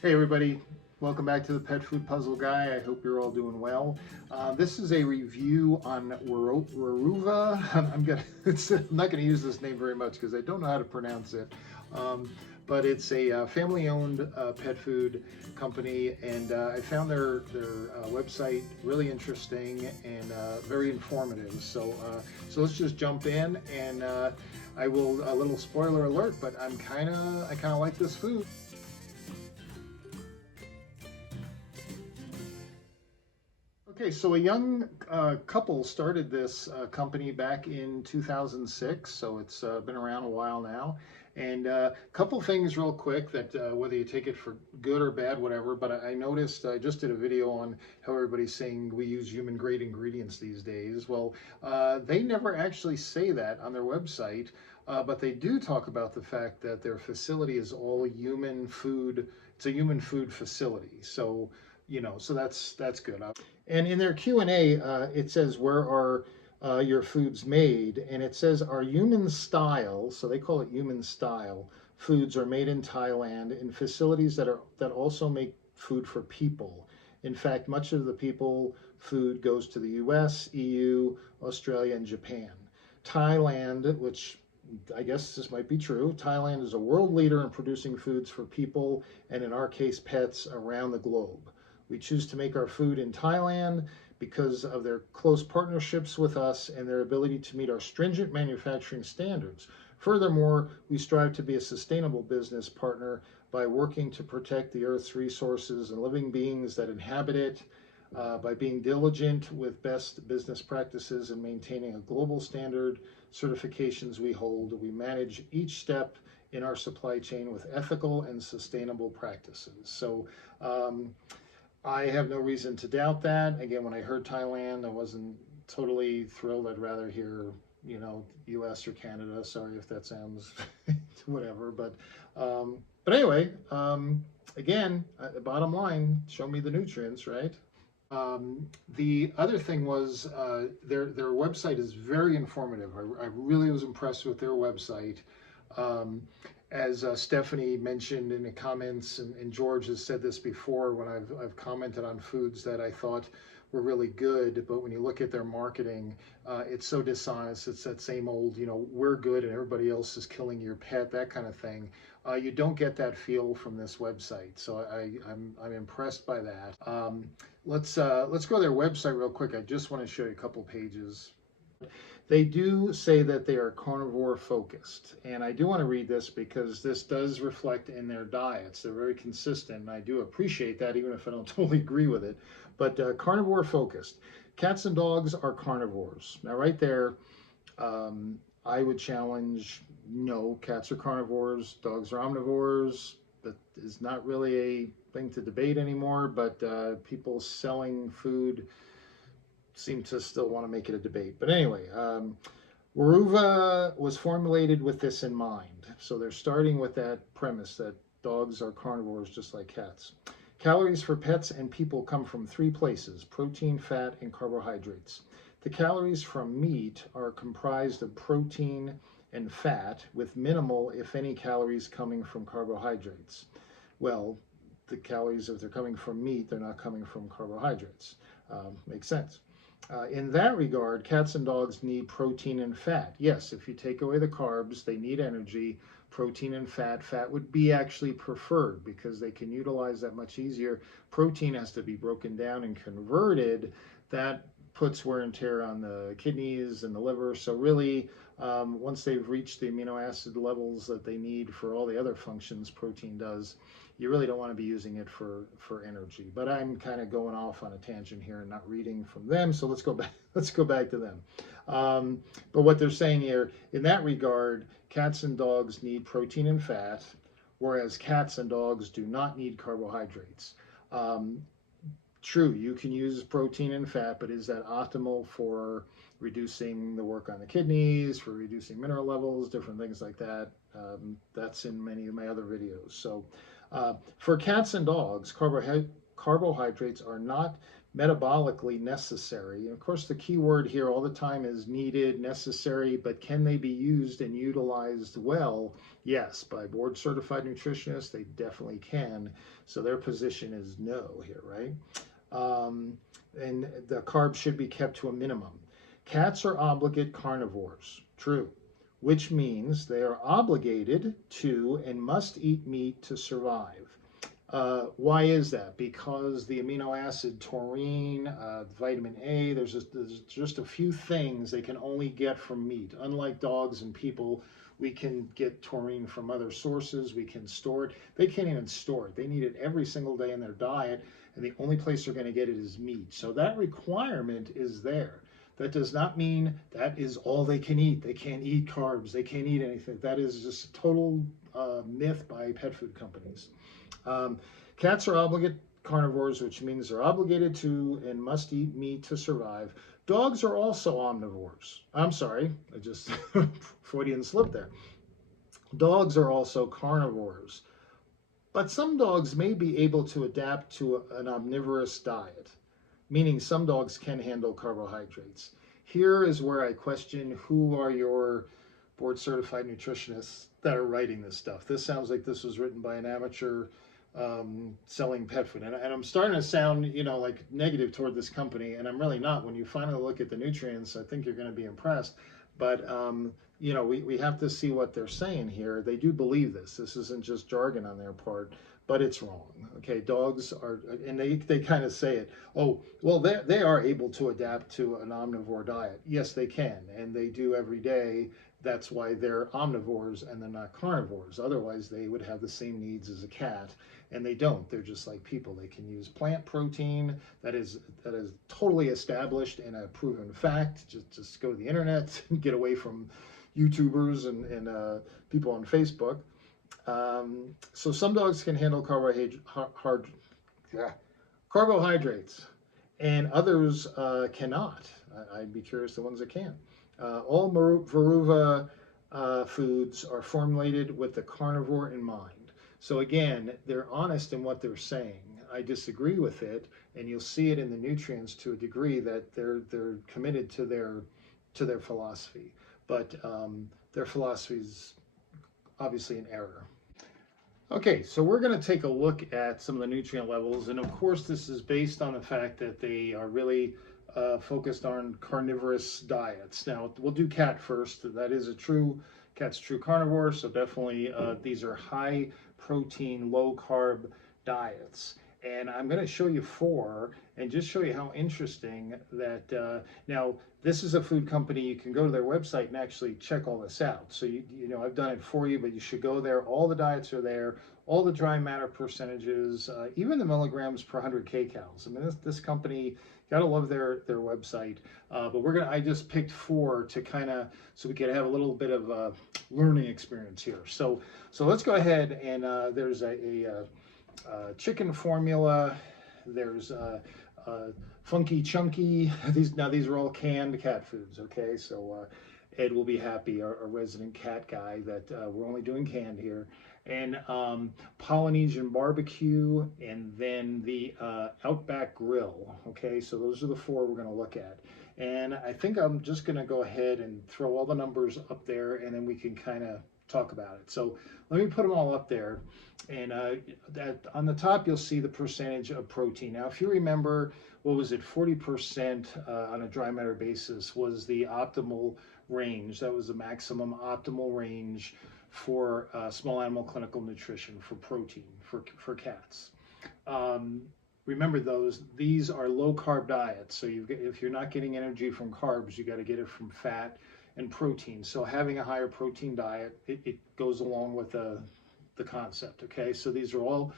Hey everybody, welcome back to the Pet Food Puzzle Guy. I hope you're all doing well. This is a review on Weruva. I'm not gonna use this name very much because I don't know how to pronounce it. Um, but it's a family-owned pet food company, and I found their website really interesting and very informative. So let's just jump in, and I will a little spoiler alert, but I kind of like this food. Okay, so a young couple started this company back in 2006, so it's been around a while now. And a couple things real quick that whether you take it for good or bad, whatever, but I noticed I just did a video on how everybody's saying we use human grade ingredients these days. Well, they never actually say that on their website, but they do talk about the fact that their facility is all human food. It's a human food facility. So, so that's good. And in their Q&A, it says, where are your foods made? And it says, our human style, so they call it human style, foods are made in Thailand in facilities that also make food for people. In fact, much of the people food goes to the US, EU, Australia, and Japan. Thailand, which I guess this might be true, Thailand is a world leader in producing foods for people, and in our case, pets around the globe. We choose to make our food in Thailand because of their close partnerships with us and their ability to meet our stringent manufacturing standards. Furthermore, we strive to be a sustainable business partner by working to protect the Earth's resources and living beings that inhabit it, by being diligent with best business practices and maintaining a global standard certifications we hold. We manage each step in our supply chain with ethical and sustainable practices. So I have no reason to doubt that. Again, when I heard Thailand, I wasn't totally thrilled. I'd rather hear, US or Canada. Sorry if that sounds whatever. But anyway, again, the bottom line, show me the nutrients, right? The other thing was their website is very informative. I really was impressed with their website. Um, as Stephanie mentioned in the comments, and George has said this before when I've commented on foods that I thought were really good, but when you look at their marketing, it's so dishonest. It's that same old, we're good and everybody else is killing your pet, that kind of thing. You don't get that feel from this website, so I'm impressed by that. Let's go to their website real quick. I just want to show you a couple pages. They do say that they are carnivore focused, and I do want to read this because this does reflect in their diets. They're very consistent, and I do appreciate that, even if I don't totally agree with it. But carnivore focused. Cats and dogs are carnivores. Now, right there, I would challenge no, cats are carnivores, dogs are omnivores. That is not really a thing to debate anymore, but people selling food seem to still want to make it a debate. But anyway, Weruva was formulated with this in mind. So they're starting with that premise that dogs are carnivores just like cats. Calories for pets and people come from three places: protein, fat, and carbohydrates. The calories from meat are comprised of protein and fat, with minimal, if any, calories coming from carbohydrates. Well, the calories, if they're coming from meat, they're not coming from carbohydrates. Makes sense. In that regard, cats and dogs need protein and fat. Yes, if you take away the carbs, they need energy, protein and fat. Fat would be actually preferred because they can utilize that much easier. Protein has to be broken down and converted. That puts wear and tear on the kidneys and the liver. So really, once they've reached the amino acid levels that they need for all the other functions protein does, you really don't want to be using it for energy. But I'm kind of going off on a tangent here and not reading from them. So let's go back. Let's go back to them. But what they're saying here, in that regard, cats and dogs need protein and fat, whereas cats and dogs do not need carbohydrates. Um, True, you can use protein and fat, but is that optimal for reducing the work on the kidneys, for reducing mineral levels, different things like that? That's in many of my other videos. So for cats and dogs, carbohydrates are not metabolically necessary. And of course, the key word here all the time is needed, necessary, but can they be used and utilized well? Yes, by board certified nutritionists, they definitely can. So their position is no here, right? Um, and the carbs should be kept to a minimum. Cats are obligate carnivores, true, which means they are obligated to and must eat meat to survive. Why is that? Because the amino acid taurine, vitamin A, there's just a few things they can only get from meat. Unlike dogs and people, we can get taurine from other sources. We can store it. They can't even store it. They need it every single day in their diet, and the only place they're going to get it is meat. So that requirement is there. That does not mean that is all they can eat. They can't eat carbs. They can't eat anything. That is just a total myth by pet food companies. Cats are obligate carnivores, which means they're obligated to and must eat meat to survive. Dogs are also omnivores. I'm sorry, I just Freudian slip there. Dogs are also carnivores, but some dogs may be able to adapt to an omnivorous diet, meaning some dogs can handle carbohydrates. Here is where I question who are your board certified nutritionists that are writing this stuff. This sounds like this was written by an amateur selling pet food. And I'm starting to sound, like negative toward this company, and I'm really not. When you finally look at the nutrients, I think you're going to be impressed. But, we have to see what they're saying here. They do believe this. This isn't just jargon on their part, but it's wrong. Okay, dogs are, and they kind of say it, oh, well, they are able to adapt to an omnivore diet. Yes, they can, and they do every day. That's why they're omnivores and they're not carnivores. Otherwise, they would have the same needs as a cat, and they don't. They're just like people. They can use plant protein that is totally established and a proven fact. Just go to the internet and get away from YouTubers and people on Facebook. So some dogs can handle carbohydrates, and others cannot. I'd be curious the ones that can. All Veruva foods are formulated with the carnivore in mind. So again, they're honest in what they're saying. I disagree with it, and you'll see it in the nutrients to a degree that they're committed to their philosophy. But their philosophy is obviously an error. Okay, so we're going to take a look at some of the nutrient levels, and of course this is based on the fact that they are really focused on carnivorous diets. Now, we'll do cat first. That is cat's true carnivore, so definitely these are high protein, low carb diets. And I'm going to show you 4 and just show you how interesting that, now this is a food company. You can go to their website and actually check all this out. So, I've done it for you, but you should go there. All the diets are there, all the dry matter percentages, even the milligrams per 100 kcals. I mean, this company, gotta love their website. But I just picked 4 to so we could have a little bit of a learning experience here. So let's go ahead and there's a chicken formula. There's Funky Chunky. These are all canned cat foods. Okay, so Ed will be happy, our resident cat guy, that we're only doing canned here. And Polynesian barbecue, and then the Outback Grill. Okay, so those are the 4 we're going to look at. And I think I'm just going to go ahead and throw all the numbers up there, and then we can kind of talk about it. So let me put them all up there. And on the top, you'll see the percentage of protein. Now, if you remember, what was it, 40% on a dry matter basis was the optimal range. That was the maximum optimal range for small animal clinical nutrition for protein for cats. Remember these are low carb diets. So if you're not getting energy from carbs, you got to get it from fat and protein. So having a higher protein diet, it goes along with the concept. Okay, so these are all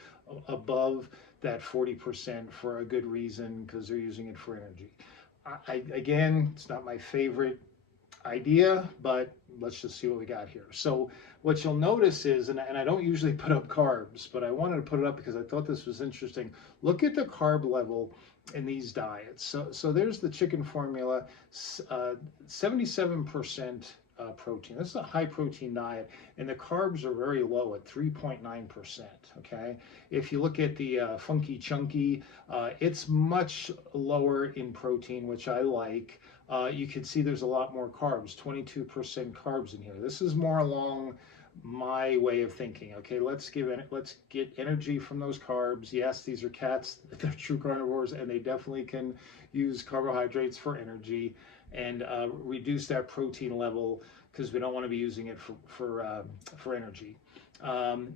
above that 40% for a good reason, because they're using it for energy. Again, it's not my favorite idea, but let's just see what we got here. So what you'll notice is, and I don't usually put up carbs, but I wanted to put it up because I thought this was interesting. Look at the carb level in these diets. So there's the chicken formula, 77% protein. This is a high protein diet, and the carbs are very low at 3.9%. Okay, if you look at the Funky Chunky, it's much lower in protein, which I like. You can see there's a lot more carbs, 22% carbs in here. This is more along my way of thinking. Okay, let's get energy from those carbs. Yes, these are cats, they're true carnivores, and they definitely can use carbohydrates for energy, and reduce that protein level because we don't want to be using it for energy.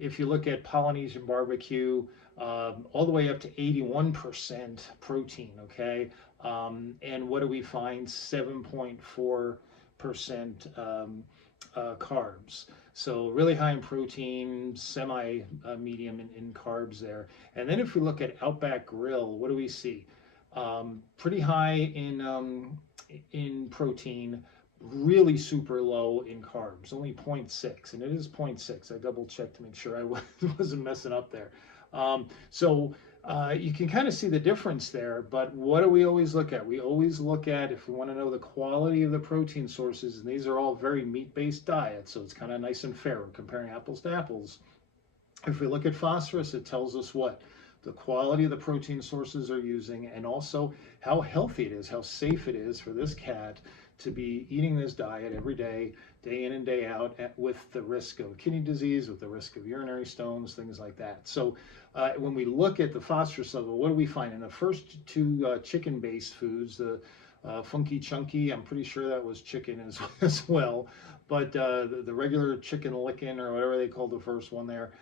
If you look at Polynesian barbecue, all the way up to 81% protein. Okay, and what do we find? 7.4% carbs. So really high in protein, semi medium in carbs there. And then if we look at Outback Grill, what do we see? Pretty high in protein, really super low in carbs, only 0.6, and it is 0.6. I double checked to make sure I wasn't messing up there. So you can kind of see the difference there, but what do we always look at? We always look at, if we want to know the quality of the protein sources, and these are all very meat-based diets, so it's kind of nice and fair. We're comparing apples to apples. If we look at phosphorus, it tells us what the quality of the protein sources are using, and also how healthy it is, how safe it is for this cat to be eating this diet every day, day in and day out, with the risk of kidney disease, with the risk of urinary stones, things like that. So when we look at the phosphorus level, what do we find? In the first two chicken-based foods, the Funky Chunky, I'm pretty sure that was chicken as well, but the regular chicken lickin', or whatever they called the first one there,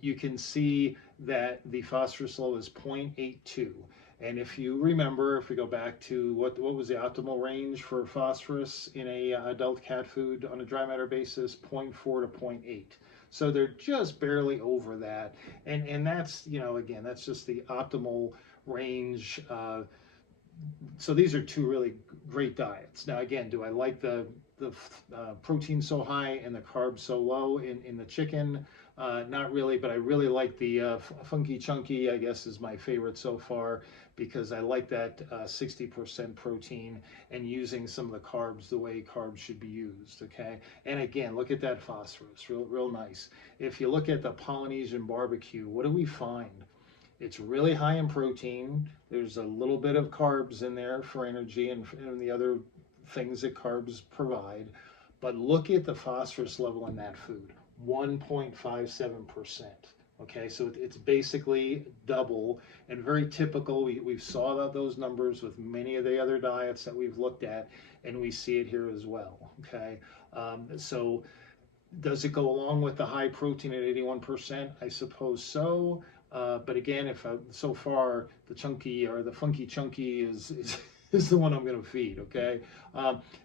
you can see that the phosphorus level is 0.82. And if you remember, if we go back to what was the optimal range for phosphorus in a adult cat food on a dry matter basis, 0.4 to 0.8. So they're just barely over that. And that's, again, that's just the optimal range. So these are two really great diets. Now, again, do I like the protein so high and the carbs so low in the chicken? Not really, but I really like the Funky Chunky, I guess, is my favorite so far, because I like that 60% protein and using some of the carbs the way carbs should be used. Okay, and again, look at that phosphorus, real nice. If you look at the Polynesian barbecue, what do we find? It's really high in protein. There's a little bit of carbs in there for energy and the other things that carbs provide. But look at the phosphorus level in that food, 1.57%. Okay, so it's basically double, and very typical. We saw those numbers with many of the other diets that we've looked at, and we see it here as well. Okay, so does it go along with the high protein at 81%? I suppose so. But again, so far the chunky or the Funky Chunky is the one I'm going to feed. Okay.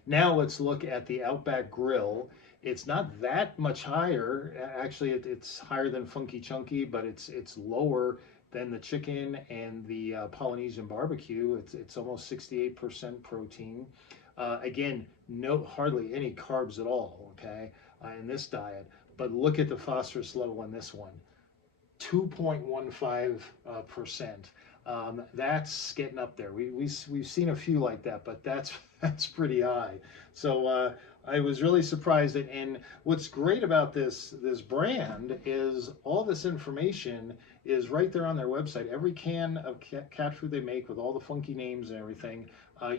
Now let's look at the Outback Grill. It's not that much higher. Actually, it's higher than Funky Chunky, but it's lower than the chicken and the Polynesian barbecue. It's almost 68% protein. Again, hardly any carbs at all. Okay, in this diet. But look at the phosphorus level in this one. 2.15%. That's getting up there. We've seen a few like that, but that's pretty high. So I was really surprised. And what's great about this brand is all this information is right there on their website. Every can of cat food they make with all the funky names and everything.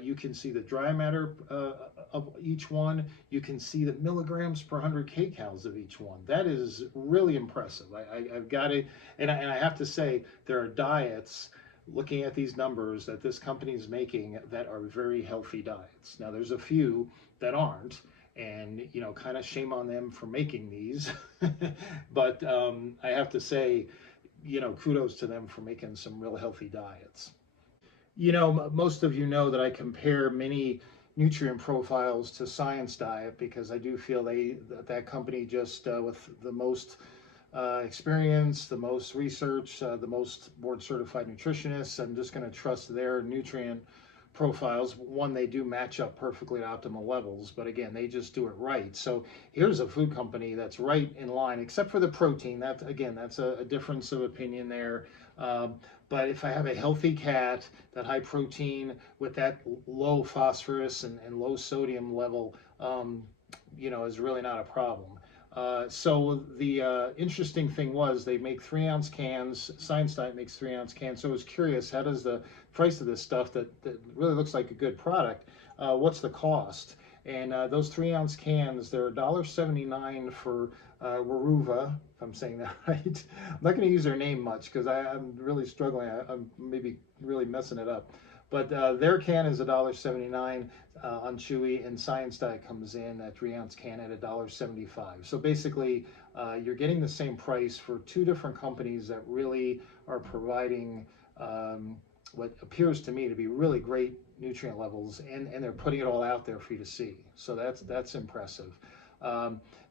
You can see the dry matter of each one. You can see the milligrams per 100 kcals of each one. That is really impressive. I've got it, and I have to say, there are diets, looking at these numbers, that this company is making that are very healthy diets. Now, there's a few that aren't, and kind of shame on them for making these. But I have to say, kudos to them for making some real healthy diets. Most of you know that I compare many nutrient profiles to Science Diet, because I do feel that company just with the most experience, the most research, the most board certified nutritionists, I'm just going to trust their nutrient profiles. One, they do match up perfectly at optimal levels, but again, they just do it right. So here's a food company that's right in line, except for the protein. That's a difference of opinion there. But if I have a healthy cat, that high protein with that low phosphorus and low sodium level, is really not a problem. So the interesting thing was they make 3-ounce cans. Science Diet makes 3-ounce cans. So I was curious, how does the price of this stuff that really looks like a good product, what's the cost? And those 3-ounce cans, they're $1.79 for Weruva, if I'm saying that right. I'm not going to use their name much because I'm really struggling. I'm maybe really messing it up. But their can is $1.79 on Chewy, and Science Diet comes in a 3-ounce can at $1.75. So basically, you're getting the same price for two different companies that really are providing what appears to me to be really great nutrient levels, and they're putting it all out there for you to see. So that's impressive.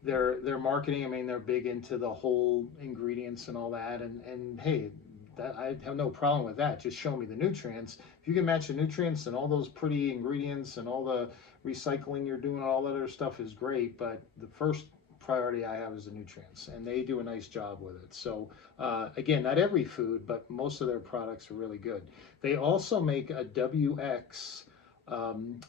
Their marketing, I mean, they're big into the whole ingredients and all that, and hey, that I have no problem with that. Just show me the nutrients. If you can match the nutrients and all those pretty ingredients and all the recycling you're doing, all that other stuff is great. But the first priority I have is the nutrients, and they do a nice job with it. So again, not every food, but most of their products are really good. They also make a WX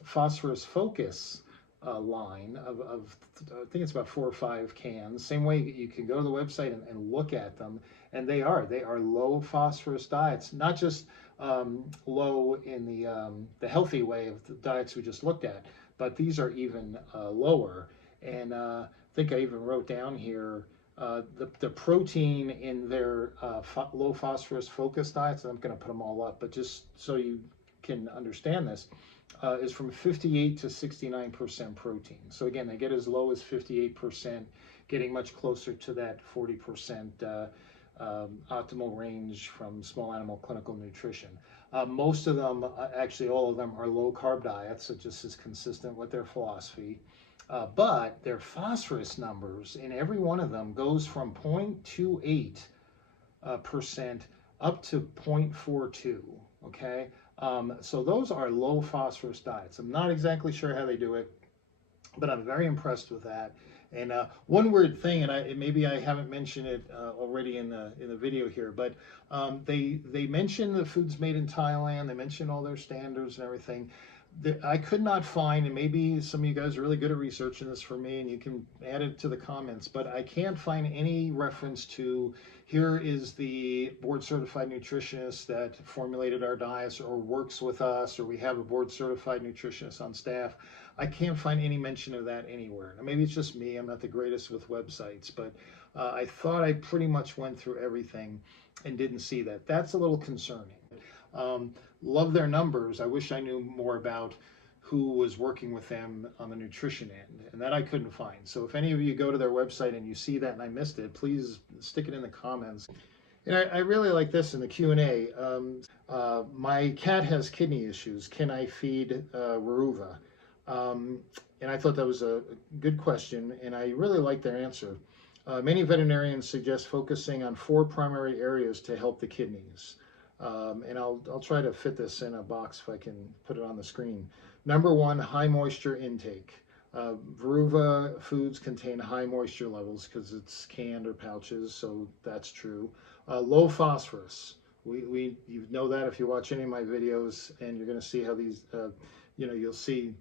phosphorus focus line of I think it's about 4 or 5 cans. Same way you can go to the website and look at them, and they are low phosphorus diets, not just low in the healthy way of the diets we just looked at, but these are even lower. And I think I even wrote down here the protein in their low phosphorus focus diets, and I'm going to put them all up, but just so you can understand this, is from 58 to 69% protein. So again, they get as low as 58%, getting much closer to that 40% optimal range from Small Animal Clinical Nutrition. Most of them, actually all of them, are low carb diets, so just as consistent with their philosophy. But their phosphorus numbers in every one of them goes from 0.28% up to 0.42, okay? So those are low phosphorus diets. I'm not exactly sure how they do it, but I'm very impressed with that. And one weird thing, and maybe I haven't mentioned it already in the video here, but they mention the foods made in Thailand. They mention all their standards and everything. I could not find, and maybe some of you guys are really good at researching this for me, and you can add it to the comments, but I can't find any reference to here is the board certified nutritionist that formulated our diets or works with us, or we have a board certified nutritionist on staff. I can't find any mention of that anywhere. Now, maybe it's just me. I'm not the greatest with websites, but I thought I pretty much went through everything and didn't see that. That's a little concerning. Love their numbers. I wish I knew more about who was working with them on the nutrition end, and that I couldn't find. So if any of you go to their website and you see that and I missed it, please stick it in the comments. And I really like this in the Q&A. My cat has kidney issues. Can I feed Weruva? And I thought that was a good question, and I really like their answer. Many veterinarians suggest focusing on 4 primary areas to help the kidneys. And I'll try to fit this in a box if I can put it on the screen. Number 1, high moisture intake. Weruva foods contain high moisture levels because it's canned or pouches, so that's true. Low phosphorus. You know that if you watch any of my videos, and you're going to see how these, you'll see,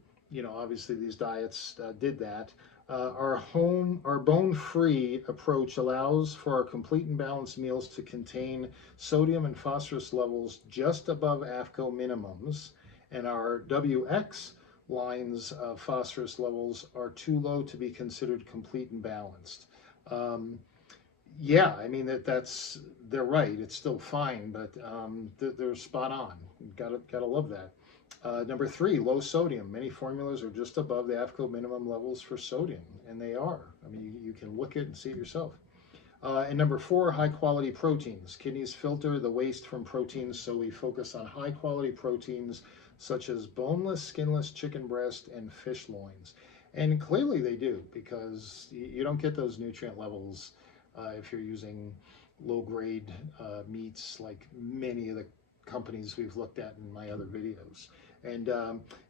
obviously these diets did that. Our bone-free approach allows for our complete and balanced meals to contain sodium and phosphorus levels just above AFCO minimums, and our WX line's phosphorus levels are too low to be considered complete and balanced. Yeah, I mean they're right. It's still fine, but they're spot on. Gotta love that. Number 3, low sodium. Many formulas are just above the AFCO minimum levels for sodium, and they are. I mean, you can look at it and see it yourself. And number 4, high quality proteins. Kidneys filter the waste from proteins, so we focus on high quality proteins such as boneless, skinless chicken breast and fish loins. And clearly they do, because you don't get those nutrient levels if you're using low grade meats like many of the companies we've looked at in my other videos. And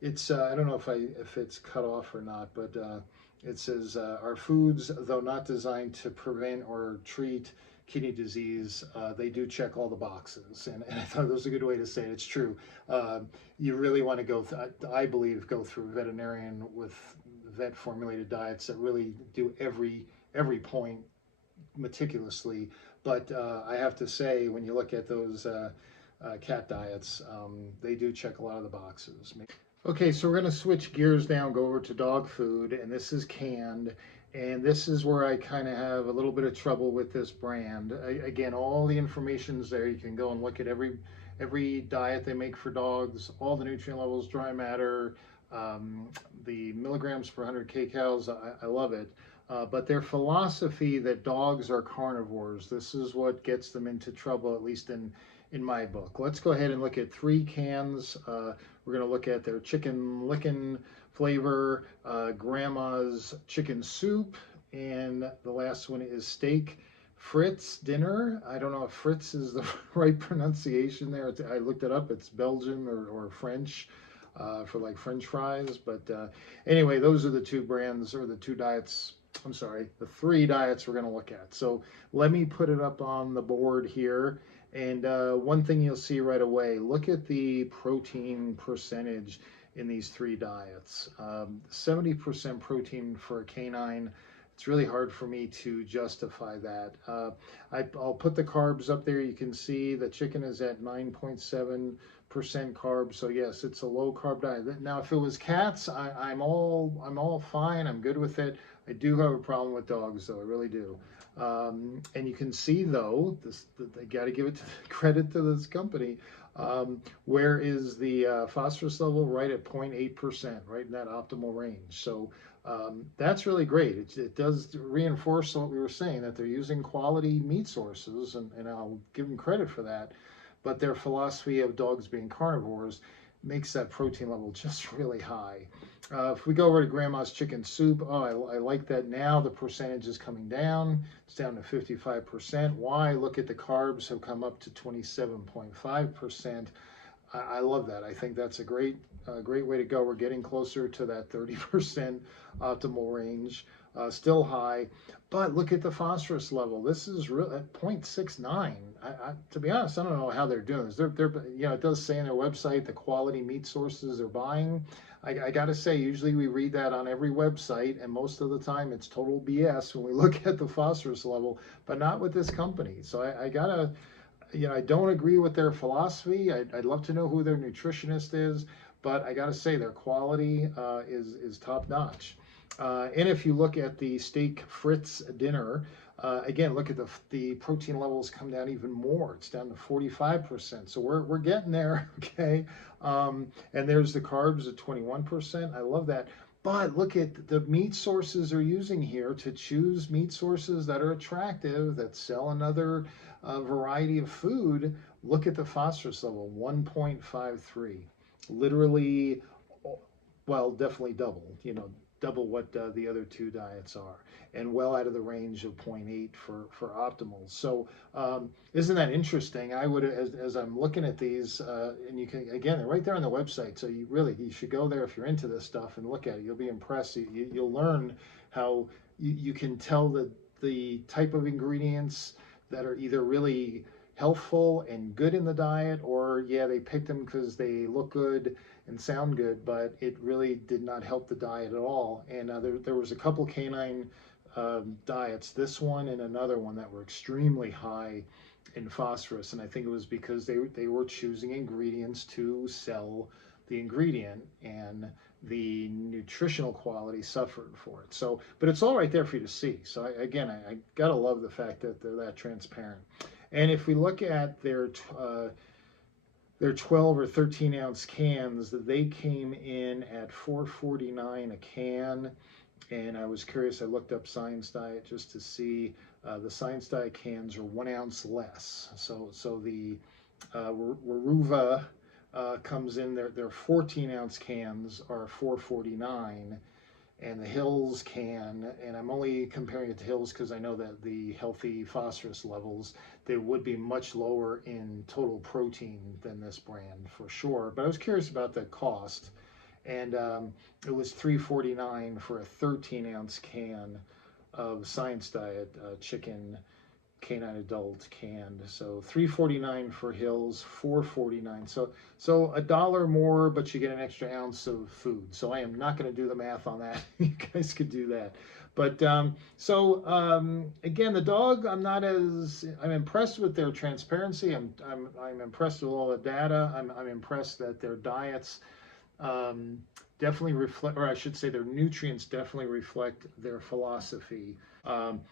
it's I don't know if it's cut off or not, but it says our foods, though not designed to prevent or treat kidney disease, they do check all the boxes, and I thought that was a good way to say it. It's true. You really want to go I believe go through a veterinarian with vet formulated diets that really do every point meticulously. But I have to say, when you look at those cat diets, they do check a lot of the boxes. Okay, so we're going to switch gears now and go over to dog food, and this is canned. And this is where I kind of have a little bit of trouble with this brand. Again, all the information's there. You can go and look at every diet they make for dogs, all the nutrient levels, dry matter, the milligrams per 100 kcals. I love it. But their philosophy that dogs are carnivores, this is what gets them into trouble, at least in my book. Let's go ahead and look at 3 cans. We're going to look at their chicken lickin' flavor, grandma's chicken soup, and the last one is steak Fritz dinner. I don't know if Fritz is the right pronunciation there. I looked it up. It's Belgian or French for like French fries. But anyway, those are the 2 brands or the 2 diets. I'm sorry, the 3 diets we're going to look at. So let me put it up on the board here. And one thing you'll see right away, look at the protein percentage in these 3 diets. 70% protein for a canine. It's really hard for me to justify that. I'll put the carbs up there. You can see the chicken is at 9.7% carbs. So yes, it's a low carb diet. Now, if it was cats, I'm all fine. I'm good with it. I do have a problem with dogs, though. I really do. And you can see, though, they got to give it credit to this company. Where is the phosphorus level? Right at 0.8%, right in that optimal range. So that's really great. It does reinforce what we were saying, that they're using quality meat sources, and I'll give them credit for that. But their philosophy of dogs being carnivores makes that protein level just really high. If we go over to Grandma's chicken soup, oh, I like that now. The percentage is coming down. It's down to 55%. Why? Look at the carbs have come up to 27.5%. I love that. I think that's a great way to go. We're getting closer to that 30% optimal range. Still high, but look at the phosphorus level. This is real at 0.69. To be honest, I don't know how they're doing this. They're it does say on their website the quality meat sources they're buying. I got to say, usually we read that on every website, and most of the time it's total BS when we look at the phosphorus level, but not with this company. So I gotta, I don't agree with their philosophy. I'd love to know who their nutritionist is, but I got to say their quality is top notch. And if you look at the steak Fritz dinner, again, look at the protein levels come down even more. It's down to 45%. So we're getting there, okay? And there's the carbs at 21%. I love that. But look at the meat sources they're using here to choose meat sources that are attractive, that sell another variety of food. Look at the phosphorus level, 1.53. Literally, well, definitely double, double what the other 2 diets are, and well out of the range of 0.8 for optimals. So isn't that interesting? I would, as I'm looking at these, and you can, again, they're right there on the website, so you should go there if you're into this stuff and look at it. You'll be impressed. You'll learn how you can tell the type of ingredients that are either really healthful and good in the diet, or yeah, they picked them because they look good and sound good, but it really did not help the diet at all. And there was a couple canine diets, this one and another one, that were extremely high in phosphorus, and I think it was because they were choosing ingredients to sell the ingredient, and the nutritional quality suffered for it. So, but it's all right there for you to see. So I gotta love the fact that they're that transparent. And if we look at their 12 or 13 ounce cans, they came in at $4.49 a can. And I was curious, I looked up Science Diet just to see the Science Diet cans are 1 ounce less. So the Weruva comes in, their 14 ounce cans are $4.49. And the Hills can, and I'm only comparing it to Hills because I know that the healthy phosphorus levels, they would be much lower in total protein than this brand for sure. But I was curious about the cost, and it was $3.49 for a 13 ounce can of Science Diet chicken canine adult canned. So $3.49 for Hills, $4.49. So $1 more, but you get an extra ounce of food. So I am not going to do the math on that. You guys could do that. But again, the dog, I'm impressed with their transparency. I'm impressed with all the data. I'm impressed that their diets definitely reflect, or I should say their nutrients definitely reflect their philosophy. Um,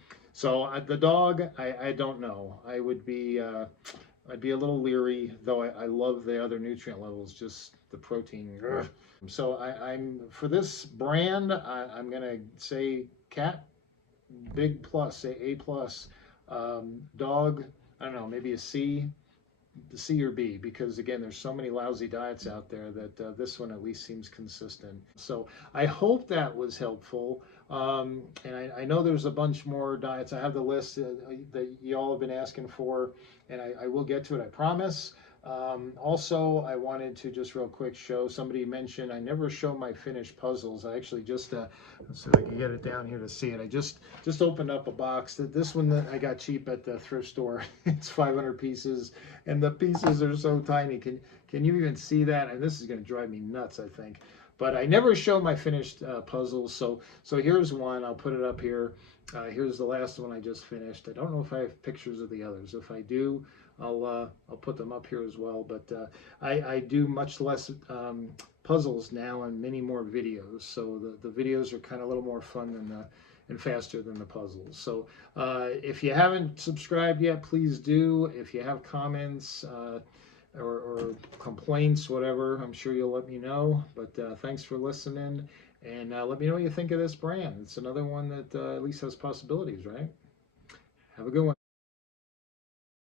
the dog, I don't know. I'd be a little leery, though I love the other nutrient levels, just the protein. Ugh. So I'm for this brand, I'm gonna say cat, big plus, A plus. Dog, I don't know, maybe a C, the C or B, because again, there's so many lousy diets out there that this one at least seems consistent. So I hope that was helpful. And I know there's a bunch more diets. I have the list that y'all have been asking for, and I will get to it, I promise. Also, I wanted to just real quick show, somebody mentioned I never show my finished puzzles. I actually just, so I can get it down here to see it. I just opened up a box. This one that I got cheap at the thrift store. It's 500 pieces, and the pieces are so tiny. Can you even see that? And this is going to drive me nuts, I think. But I never show my finished puzzles. So here's one. I'll put it up here. Here's the last one I just finished. I don't know if I have pictures of the others. If I do, I'll put them up here as well. But I do much less puzzles now and many more videos. So the videos are kind of a little more fun than and faster than the puzzles. So if you haven't subscribed yet, please do. If you have comments or complaints, whatever, I'm sure you'll let me know. But thanks for listening, and let me know what you think of this brand. It's another one that at least has possibilities, right? Have a good one.